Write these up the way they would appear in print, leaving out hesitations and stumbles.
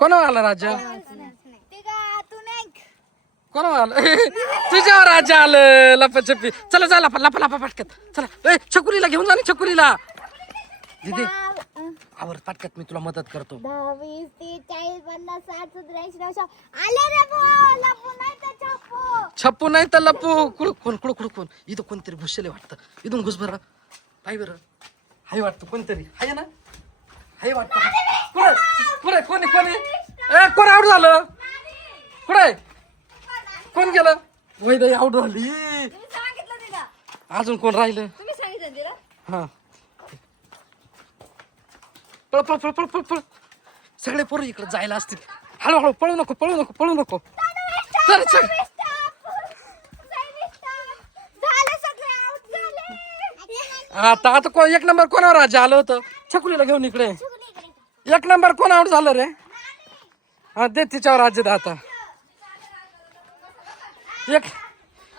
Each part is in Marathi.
कोणावर आलं राज्य ते का तू नाही कोणावर आलं तुझ्यावर राज्य आलं लपाछपी चला जा लपा लपा लपा पटक्यात चला छकुलीला घेऊन जा ना छकुलीला दीदी आवर पटक्यात मी तुला मदत करतो 10 20 30 40 50 60 70 80 90 आले रे बो लपू नाही तर छप्पू छप्पू नाही तर लपू कुड कोण इथं कोणतरी घुसले वाटतं इथून घुस बरं पाय बरं हाय वाटतं कोणतरी हाय ना हाय वाटतं कुठे कोणी कोण आउट झालं कुठे कोण गेलं वैदाई आउट झाली तुम्ही सांगितलं तिला अजून कोण राहिलं तुम्ही सांगितलं तिला हा पळ सगळे पोरं इकडे जायला असतील हळूहळू पळू नको चल चल आता एक नंबर कोणावर राज्य आलं होतं छकुलीला घेऊन इकडे एक नंबर कोण आउट झालं रे हा दे तिच्यावर राज्य दे आता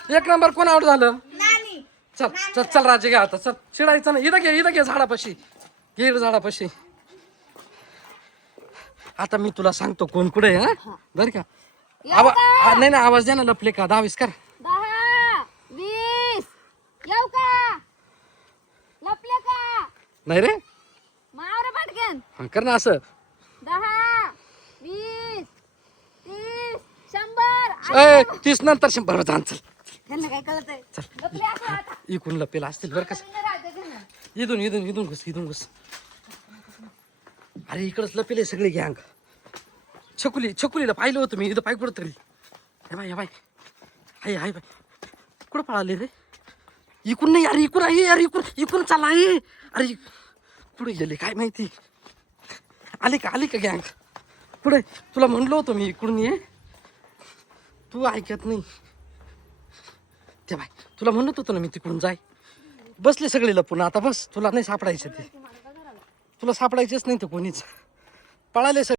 एक नंबर कोण आउट झालं चल राज्य घ्या आता चल चिडायचं ना इथं घे झाडापाशी घे झाडापाशी आता मी तुला सांगतो कोण कुठे हा बर का नाही आवाज द्या ना लपले का 10 20 कर 10 20 येऊ का लपले का नाही रे मार पटकन हा कर ना असं 10 20 30 100 30 नंतर 100 जाण चल त्यांना काय कळतंय लपले असं आता इकून लपेला असतील बरं कसं नवीन राहते त्यांना. इथून घुस अरे इकडंच लपेले सगळे गँग छकुलीला पाहिलं होतं मी इथं पाय कुठं तरी हे बाय हाय बाय कुठं पळाले रे इकून नाही अरे इकून आहे अरे इकून चाला आहे अरे कुठे गेले काय माहिती आले का गँग पुढे तुला म्हणलो होतो मी इकडून ये तू ऐकत नाही ते बाय तुला म्हणत होतो ना मी तिकडून जाय बसले सगळे लपून आता बस तुला नाही सापडायचे ते तुला सापडायचेच नाही ते कोणीच पळाले